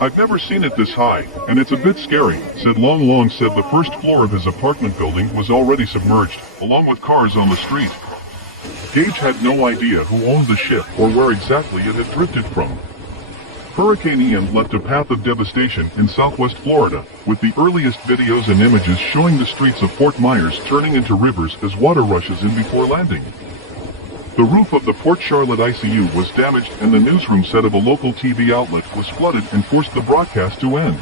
I've never seen it this high, and it's a bit scary, said Long Long. Said the first floor of his apartment building was already submerged, along with cars on the street. Gage had no idea who owned the ship or where exactly it had drifted from. Hurricane Ian left a path of devastation in southwest Florida, with the earliest videos and images showing the streets of Fort Myers turning into rivers as water rushes in before landing. The roof of the Port Charlotte ICU was damaged, and the newsroom set of a local TV outlet was flooded and forced the broadcast to end.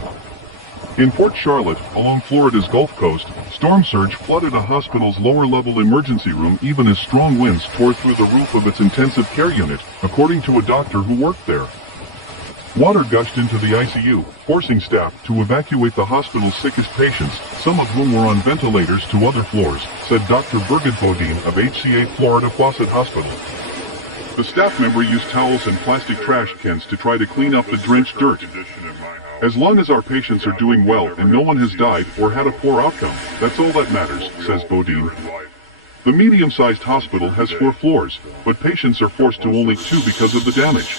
In Port Charlotte, along Florida's Gulf Coast, storm surge flooded a hospital's lower-level emergency room even as strong winds tore through the roof of its intensive care unit, according to a doctor who worked there. Water gushed into the ICU, forcing staff to evacuate the hospital's sickest patients, some of whom were on ventilators, to other floors, said Dr. Birgit Bodine of HCA Florida Fawcett Hospital. The staff member used towels and plastic trash cans to try to clean up the drenched dirt. As long as our patients are doing well and no one has died or had a poor outcome, that's all that matters, says Bodine. The medium-sized hospital has 4 floors, but patients are forced to only 2 because of the damage.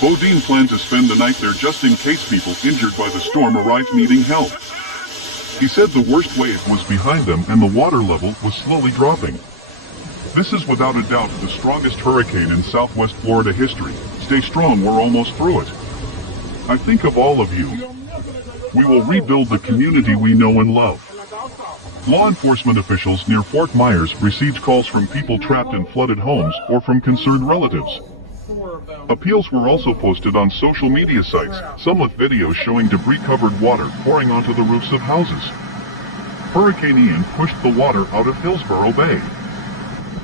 Bodine planned to spend the night there just in case people injured by the storm arrived needing help. He said the worst wave was behind them and the water level was slowly dropping. This is without a doubt the strongest hurricane in Southwest Florida history. Stay strong, we're almost through it. I think of all of you. We will rebuild the community we know and love. Law enforcement officials near Fort Myers received calls from people trapped in flooded homes or from concerned relatives. Appeals were also posted on social media sites, some with videos showing debris-covered water pouring onto the roofs of houses. Hurricane Ian pushed the water out of Hillsborough Bay.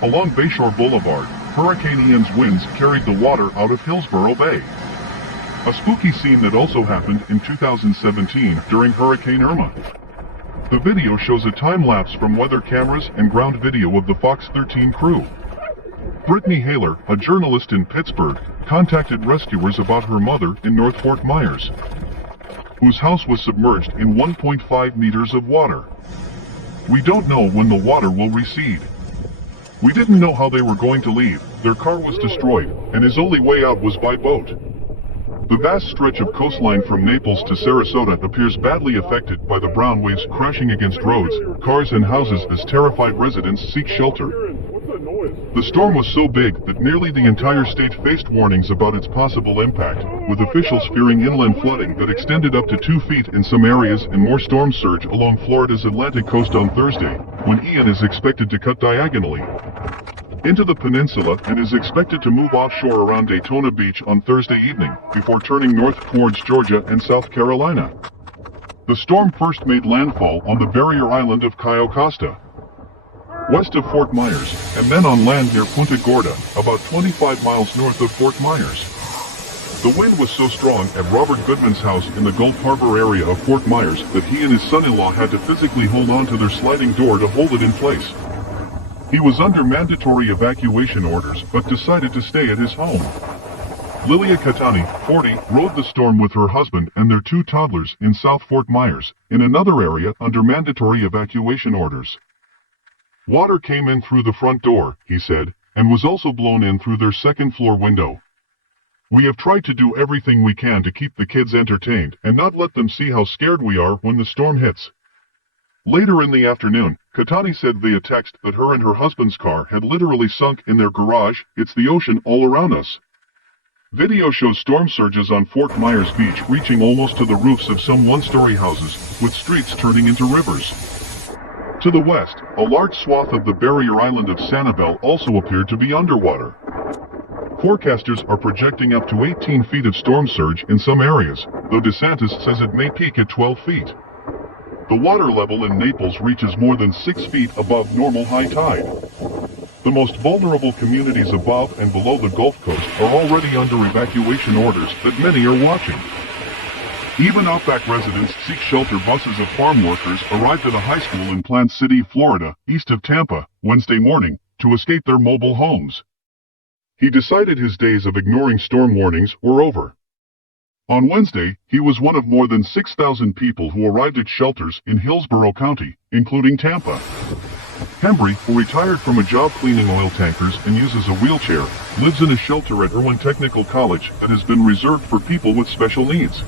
Along Bayshore Boulevard, Hurricane Ian's winds carried the water out of Hillsborough Bay. A spooky scene that also happened in 2017 during Hurricane Irma. The video shows a time-lapse from weather cameras and ground video of the Fox 13 crew. Brittany Haler, a journalist in Pittsburgh, contacted rescuers about her mother in North Fort Myers, whose house was submerged in 1.5 meters of water. We don't know when the water will recede. We didn't know how they were going to leave. Their car was destroyed, and his only way out was by boat. The vast stretch of coastline from Naples to Sarasota appears badly affected by the brown waves crashing against roads, cars and houses as terrified residents seek shelter. The storm was so big that nearly the entire state faced warnings about its possible impact, with officials fearing inland flooding that extended up to 2 feet in some areas and more storm surge along Florida's Atlantic coast on Thursday, when Ian is expected to cut diagonally into the peninsula and is expected to move offshore around Daytona Beach on Thursday evening, before turning north towards Georgia and South Carolina. The storm first made landfall on the barrier island of Cayo Costa, west of Fort Myers, and then on land near Punta Gorda, about 25 miles north of Fort Myers. The wind was so strong at Robert Goodman's house in the Gulf Harbor area of Fort Myers that he and his son-in-law had to physically hold on to their sliding door to hold it in place. He was under mandatory evacuation orders but decided to stay at his home. Lilia Catani, 40, rode the storm with her husband and their 2 toddlers in South Fort Myers, in another area under mandatory evacuation orders. Water came in through the front door, he said, and was also blown in through their second-floor window. We have tried to do everything we can to keep the kids entertained and not let them see how scared we are when the storm hits. Later in the afternoon, Catani said via text that her and her husband's car had literally sunk in their garage. It's the ocean all around us. Video shows storm surges on Fort Myers Beach reaching almost to the roofs of some 1-story houses, with streets turning into rivers. To the west, a large swath of the barrier island of Sanibel also appeared to be underwater. Forecasters are projecting up to 18 feet of storm surge in some areas, though DeSantis says it may peak at 12 feet. The water level in Naples reaches more than 6 feet above normal high tide. The most vulnerable communities above and below the Gulf Coast are already under evacuation orders that many are watching. Even Outback residents seek shelter. Buses of farm workers arrived at a high school in Plant City, Florida, east of Tampa, Wednesday morning, to escape their mobile homes. He decided his days of ignoring storm warnings were over. On Wednesday, he was one of more than 6,000 people who arrived at shelters in Hillsborough County, including Tampa. Hembry, who retired from a job cleaning oil tankers and uses a wheelchair, lives in a shelter at Irwin Technical College that has been reserved for people with special needs.